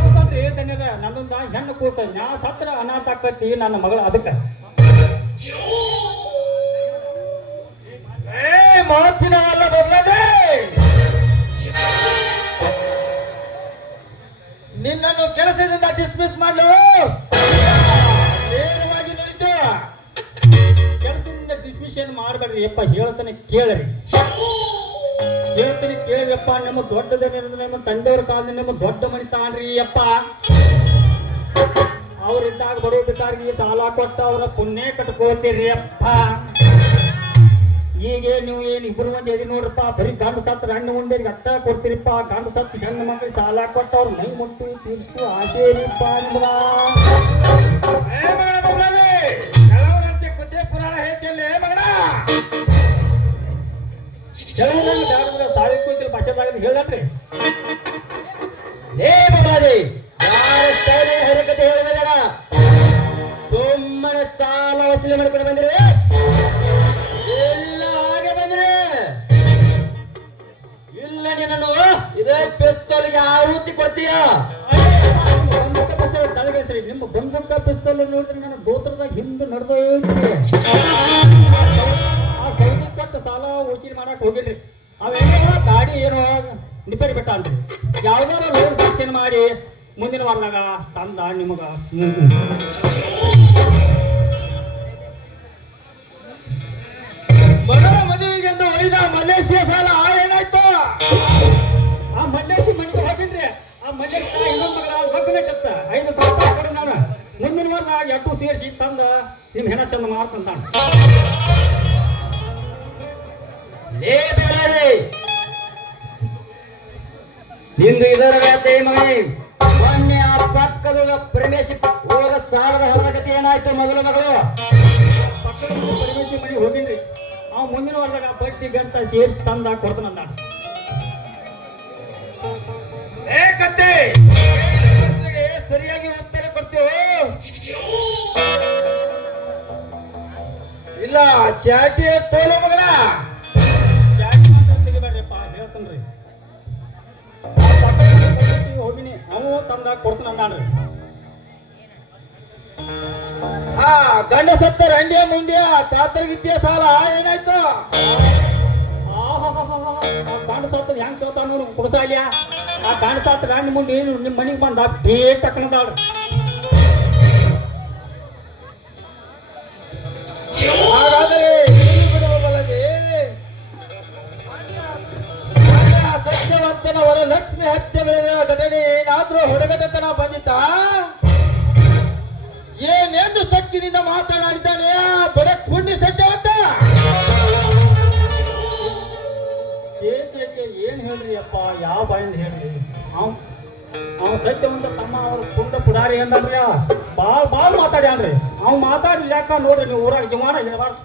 ಕೂಸಂದ್ರೆ ಧನ್ಯದ ನನ್ನೊಂದ ಹೆಣ್ಣು ಕೂಸ ನಾ ಸತ್ರ ಅನಾಥ ಆಕತಿ ನನ್ನ ಮಗಳ ಅದಕ್ಕ. ಏ ಮಾತಿನವಲ್ಲ ಬದಲದೆ. ನಿನ್ನನ್ನು ಕೆಲಸದಿಂದ ಡಿಸ್ಮಿಸ್ ಮಾಡಲು. ನೇರವಾಗಿ ನಡೀತು. ಕೆಲಸದಿಂದ ಡಿಸ್ಮಿಷನ್ ಮಾಡಬೇಡ್ರಿ ಯಪ್ಪ ಹೇಳ್ತಾನೆ ಕೇಳ್ರಿ. ಹೇಳ್ತಾನೆ, ಕೇಳಿಯಪ್ಪ, ನಿಮ್ಮ ದೊಡ್ಡದೇನಿರೋದು ನಿಮ್ಮ ತಂದೆಯವ್ರ ಕಾಲದ ನಿಮ್ಮ ದೊಡ್ಡ ಮನಿ ತಾಣ್ರಿ ಯಪ್ಪ ಅವ್ರಿದ್ದಾಗ ಈ ಸಾಲ ಕೊಟ್ಟ ಅವರ ಪುಣ್ಯ ಕಟ್ಕೋತೀರಿ ಅಪ್ಪ. ಈಗ ನೀವು ಏನು ಇಬ್ರು ಮಂದಿ ಎದಿ ನೋಡ್ರಪ್ಪ, ಬರೀ ಗಂಡ ಸತ್ ಹಣ್ಣು ಉಂಡೇರಿಗೆ ಅಟ್ಟ ಕೊಡ್ತೀರಿಪ್ಪ. ಗಂಡ ಸತ್ ಹೆಣ್ಣು ಮಂದಿ ಸಾಲ ಕೊಟ್ಟ ಅವ್ರ ಮೈ ಮುಟ್ಟು ತೀರಿಸ್ತು ಆಸೆ ಇರಿಪ್ಪ ಕುದ್ದೆ ಪುರಾಣ ಹೇಳ್ತಿಲ್ಲ ಬ್ಯಾಡದ್ರ ಸಾವಿರ ಕೂತಿಲ್ ಭಾಷೆದಾಗ ಹೇಳಲ್ರಿ ಸಾಲ ವಸೂಲಿ ಮಾಡಕ್ ಹೋಗಿಲ್ರಿ ಅವೇನೋ ಗಾಡಿ ಏನೋ ರಿಪೇರಿ ಬಿಟ್ಟ ಅಂದ್ರಿ. ಯಾವ್ದಾರ ಲೋನ್ ಸೆಕ್ಷನ್ ಮಾಡಿ ಮುಂದಿನ ವಾರದಾಗ ತಂದ ನಿಮಗ. ಮಗನ ಮದುವೆಗೆ ಒಯ್ದ ಮಲೇಷಿಯಾ ಸಾಲ ಏನಾಯ್ತು ಆ ಮಲ್ಲೇಶಿ ಮನೆಗೆ ಹೋಗಿನ್ರಿ ಆ ಮಲ್ಲೇಶ್ ಇನ್ನೊಂದು ಮಗಳ ಹೋಗ್ಬೇಕತ್ತ ಐದು ಸಾವಿರ ರೂಪಾಯಿ ನಾನು. ಮುಂದಿನ ವಾರ ಎಟ್ಟು ಸೇರಿಸಿ ತಂದ ನಿಮ್ ಹೆಣ ಚಂದ ಮಾಡ್ತಂತ ಲೇ ನಿಂದು ಇದರ ವ್ಯಾತೆ ಮಗನೇ ಮೊನ್ನೆ ಆ ಪಕ್ಕದ ಪ್ರಮೇಶ್ ಹೋದ ಸಾಲದ ಹಣದ ಗತಿ ಏನಾಯ್ತು ಮೊದಲು ಮಗಳು? ಪಕ್ಕದ ಪರಮೇಶ್ವರ ಮನೆ ಹೋಗಿನ್ರಿ ಆ ಮುಂದಿನ ವಾರದಾಗ ಬಟ್ಟಿ ಗಂಟ ಸೇರಿಸಿ ತಂದ ಕೊಡ್ತಾನಂದ ಏ ಕತ್ತೆ ಸರಿಯಾಗಿ ಉತ್ತರ ಕೊಡ್ತೇವೆ ಇಲ್ಲ ಚಾಟಿ ತೋಲ ಮಗನ? ಅವು ತಂದ ಕೊಡ್ತಾನಂದಾನ್ರಿ ಹಾ ಗಂಡ ಸತ್ತ ರಂಡ್ಯ ಮುಂಡ್ಯ ತಾತರಿಗಿದ್ಯ ಸಾಲ ಏನಾಯ್ತು? ಗಂಡ ಸತ್ತ ಹೆಂಗ್ ಕೇಳ್ತಾನ ಕುಡಸಾಲ್ಯ ಆ ಗಂಡ ಸತ್ತ ಗಂಡ ಮುಂದೆ ನಿಮ್ಮ ಮನೆಗೆ ಬಂದ ಬೇಕ್ ತಕ್ಕನದಾಳ್ರಿ ಏನಾದ್ರೂ ಹೊಡಗತನ ಬಂದಿದ್ದ? ಏನೆಂದು ಸಕ್ಕಿನಿಂದ ಮಾತನಾಡಿದ್ದಾನೆ? ಬಡ ಪುಣ್ಯ ಸತ್ಯವಂತ ಏನ್ ಹೇಳ್ರಿ ಅಪ್ಪ? ಯಾವ ಬಾಯಿಂದ ಹೇಳ್ರಿ? ಅವ್ ಸತ್ಯವಂತ ತಮ್ಮ ಅವ್ರ ಪುಂಡ ಪುಡಾರಿ ಅಂದ್ರಿ ಬಾಳ್ ಬಾಳ್ ಮಾತಾಡಿ ಅನ್ರಿ ಅವ್ ಮಾತಾಡಿ ಯಾಕ ನೋಡ್ರಿ ನೀವು ಊರಾಗ ಜಮಾನ ಹೇಳ್ಬಾರ್ದು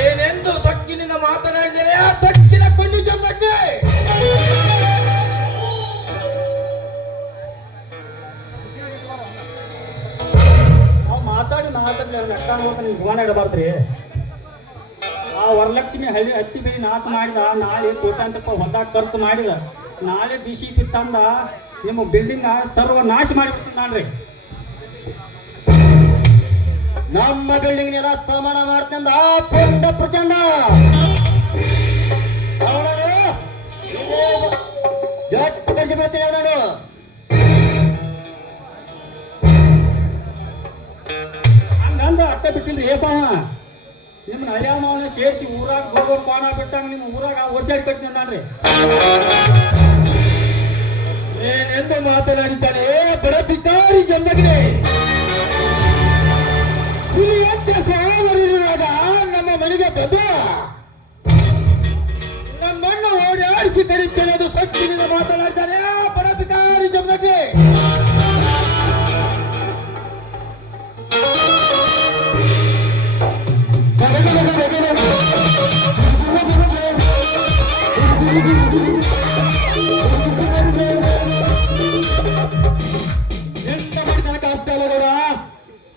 ಏನೆಂದು ಸಕ್ಕಿನಿಂದ ಮಾತನಾಡಿದ್ದಾನೆ? ಆ ಸಕ್ಕಿನ ಕುಣ್ಣಿ ಚಂದಕ್ಕೆ ನೋಡ್ತಾ ನೀವು ಜಮಾನ ಇಡಬಾರ್ದ್ರಿ. ಆ ವರಲಕ್ಷ್ಮಿ ಹಳ್ಳಿ ಹತ್ತಿ ಬೆಳಿ ನಾಶ ಮಾಡಿದ, ನಾಳೆ ಕೋಟ್ಯಾಂತರ ಹೊಲ್ದಾಗ ಖರ್ಚು ಮಾಡಿದ, ನಾಳೆ ಡಿ ಸಿ ತಂದ, ನಿಮ್ಮ ಬಿಲ್ಡಿಂಗ್ ಸರ್ವ ನಾಶ ಮಾಡಿಬಿಡ್ತೀನಿ ನಾನ್ರಿ. ನಮ್ಮ ಬಿಲ್ಡಿಂಗ್ ನೆಲ ಸಮಾನ ಮಾಡ್ತಂದ ಪುಂಡ ಪ್ರಚಂಡ. ಜಟ್ಟು ಕಳಿಸಿ ಬಿಡ್ತೀನಿ ಅವನನ್ನು. ಅಟ್ಟ ಬಿಟ್ಟಿಲ್ರಿ? ಏಪ ನಿಮ್ಮ ಅಯ್ಯಮ್ಮವನ್ನ ಮಾವನ ಸೇರಿಸಿ ಊರಾಗ ಹೋಗೋ ಕೋಣ ಬಿಟ್ಟಂಗ ನಿಮ್ಮ ಊರಾಗ ಓಡ್ಸಾಡಿ ಕಟ್ತೀನಿ ನಾನ್ರಿ ಏನೆಂದು ಮಾತನಾಡಿದ್ದಾನೆ? ಬಡ ಪಿತಾರಿ ಜನ್ಮಗಿದೆ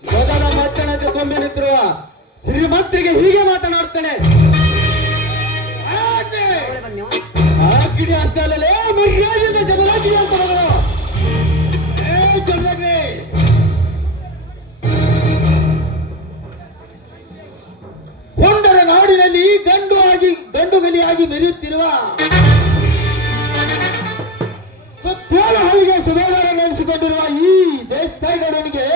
ಮೊದಲ ಮತ್ತಣಕ್ಕೆ ಕೊಂಬೆ ನಿಂತಿರುವ ಶ್ರೀಮಂತರಿಗೆ ಹೀಗೆ ಮಾತನಾಡ್ತಾನೆ. ಅಷ್ಟೇ ಅಲ್ಲಲೇ ಮರ್ಯಾದೆಯಿಂದ ಜಮಲಾಗಿ ಅಂತ ಗಂಡು ಗಲಿಯಾಗಿ ಮೆರೆಯುತ್ತಿರುವ ಸುತ್ತೇಳ ಹಳಿಗೆ ಸುಬೇದಾರ ನೆನೆಸಿಕೊಂಡಿರುವ ಈ ದೇಶಗಡನಿಗೆ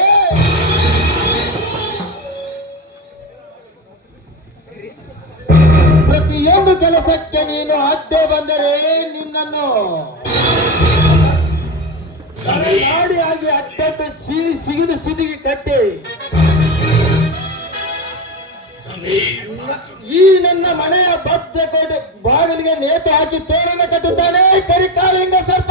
ಪ್ರತಿಯೊಂದು ಕೆಲಸಕ್ಕೆ ನೀನು ಅಡ್ಡೆ ಬಂದರೆ ನಿನ್ನನ್ನು ನಾಡಿಯಾಗಿ ಅಡ್ಡಡ್ಡ ಸಿಡಿ ಸಿಗಿದು ಸಿಡಿಗೆ ಕಟ್ಟಿ ಈ ನನ್ನ ಮನೆಯ ಬದ್ಧ ಬಾಗಿಲಿಗೆ ನೇತು ಹಾಕಿ ತೋರಣ ಕಟ್ಟುತ್ತಾನೆ. ಕರಿಕಾಲಿಂಗ ಸರ್ಪ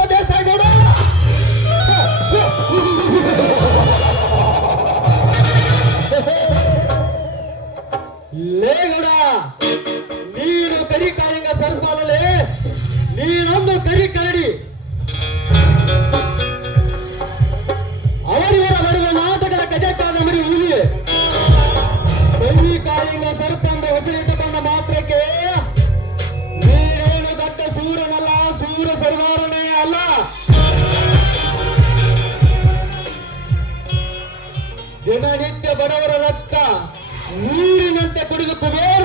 ಬಡವರ ರಕ್ತ ನೀರಿನಂತೆ ಕುಡಿದು ಕುಬೇರನಾಗಿ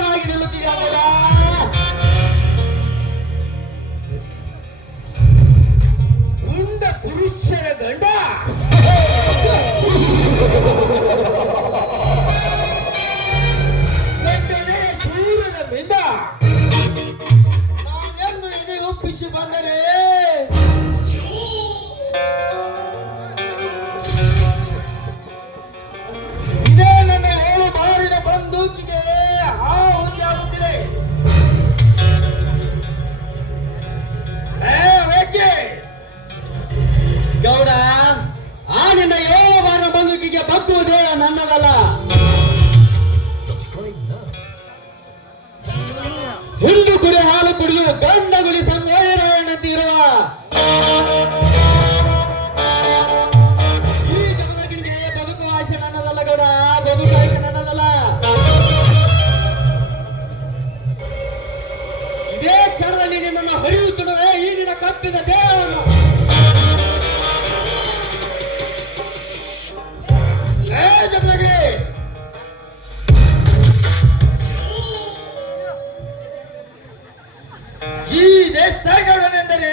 ಈ ದೇಸಾಯಿಗೌಡನೆಂದರೆ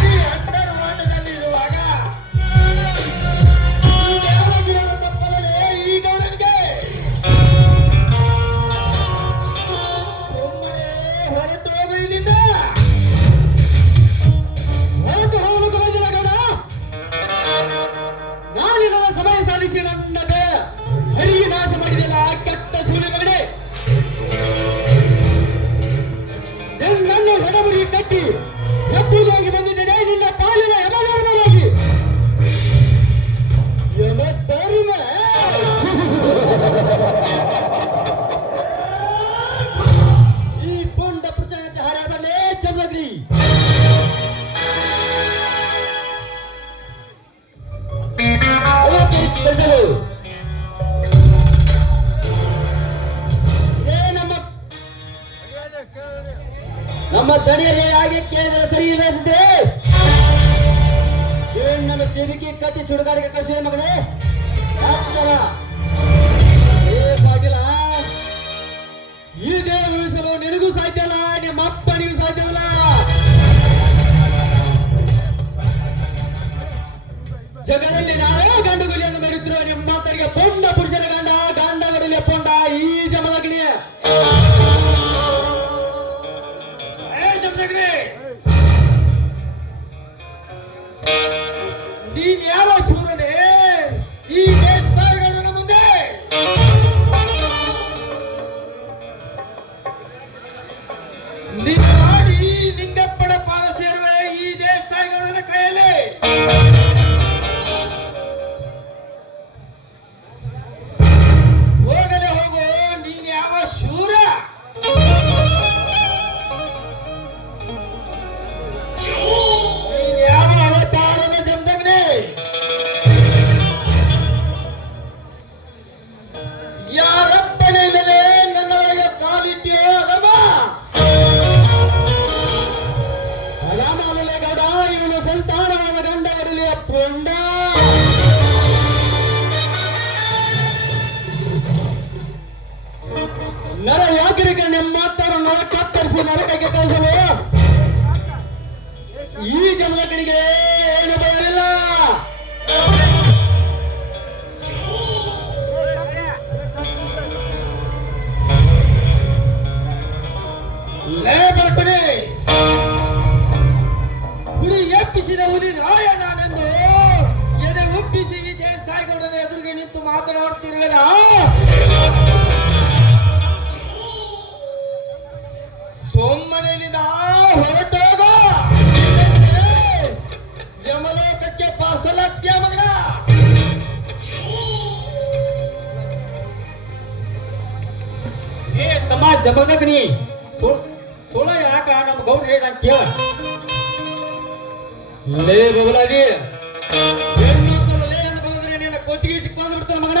ಈ ಅಂತರ್ವಾದದಲ್ಲಿರುವಾಗ ಈ ದೇವಗಿರಿಯ ತಪ್ಪಲೇ ಗೌಡನಿಗೆ ಸುಮ್ಮನೆ ಹೋಗು ಇಲ್ಲಿಂದ ಸಮಯ ಸಾಧಿಸಿ ನನ್ನ ಕಟ್ಟಿ ಎಂಬುದಾಗಿ ಬಂದಿದ್ದೇನೆ ನಿನ್ನ ಪಾಲಿನ ಯಮಧರ್ಮವಾಗಿ ಯಮಧರ್ಮ ಈ ಪೊಂಡ ಪ್ರಚಂಡ ಹಾರಾಡಲೇ ಚಂದ್ರಗ್ರಿ. ನಮ್ಮ ನಮ್ಮ ಸುಡುಗಾಡಿಗೆ ಕಳಿಸಿ ಮಗನೇ. ಆಗಿಲ್ಲ ಈ ದೇಹ ಉಳಿಸಲು ನಿನಗೂ ಸಾಧ್ಯ ಇಲ್ಲ ನಿಮ್ಮ ಅಪ್ಪನಿಗೂ ಸಾಧ್ಯವಿಲ್ಲ ಜಗದಲ್ಲಿ ನಾವೇ ಗಂಡು ಗುಲಿಯನ್ನು ಮೇಡುತ್ತಿರುವ ನಿಮ್ಮ ಮಾತರಿಗೆ ಪೊಂಡ ಪುರುಷರ ಗಂಡ ಗಂಡ ಗಡಲಿಯ ಪೊಂಡ ಈ ಏ ನೀ ಸುಳ ಯಾಕ ನಮ್ಮ ಗೌರಿ ಹೇಳ ಕೇಳ ಲೇ ಬಬಲಾದಿ ಹೆಣ್ಣು ಸೊಲ್ಲ ಲೇ ಅನ್ಬೋದ್ರೆ ನಿನ್ನ ಕೊತ್ತಿಗೆ ಸಿಕ್ಕೊಂಡ್ಬಿಡ್ತಾನ ಮಗನ.